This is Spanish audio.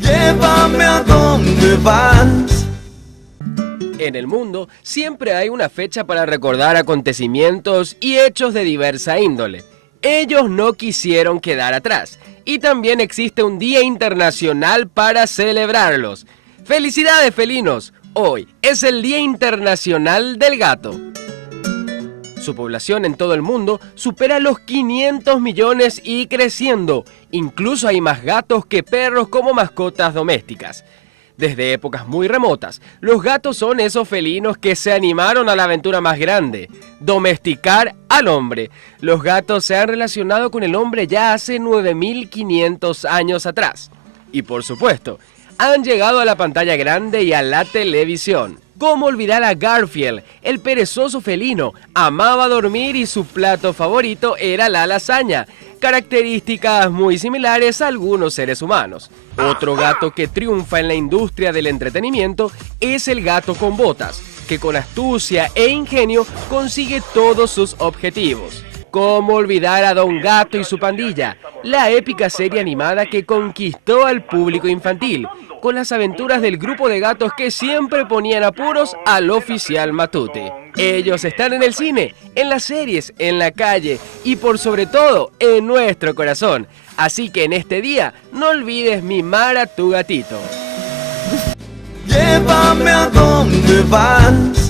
Llévame a donde vas. En el mundo siempre hay una fecha para recordar acontecimientos y hechos de diversa índole. Ellos no quisieron quedar atrás y también existe un día internacional para celebrarlos. ¡Felicidades, felinos! Hoy es el Día Internacional del Gato. Su población en todo el mundo supera los 500 millones y creciendo. Incluso hay más gatos que perros como mascotas domésticas. Desde épocas muy remotas, los gatos son esos felinos que se animaron a la aventura más grande, domesticar al hombre. Los gatos se han relacionado con el hombre ya hace 9.500 años atrás. Y por supuesto, han llegado a la pantalla grande y a la televisión. ¿Cómo olvidar a Garfield? El perezoso felino amaba dormir y su plato favorito era la lasaña. Características muy similares a algunos seres humanos. Otro gato que triunfa en la industria del entretenimiento es el gato con botas, que con astucia e ingenio consigue todos sus objetivos. ¿Cómo olvidar a Don Gato y su pandilla? La épica serie animada que conquistó al público infantil, con las aventuras del grupo de gatos que siempre ponían apuros al oficial Matute. Ellos están en el cine, en las series, en la calle y por sobre todo en nuestro corazón. Así que en este día no olvides mimar a tu gatito. Llévame a donde vas.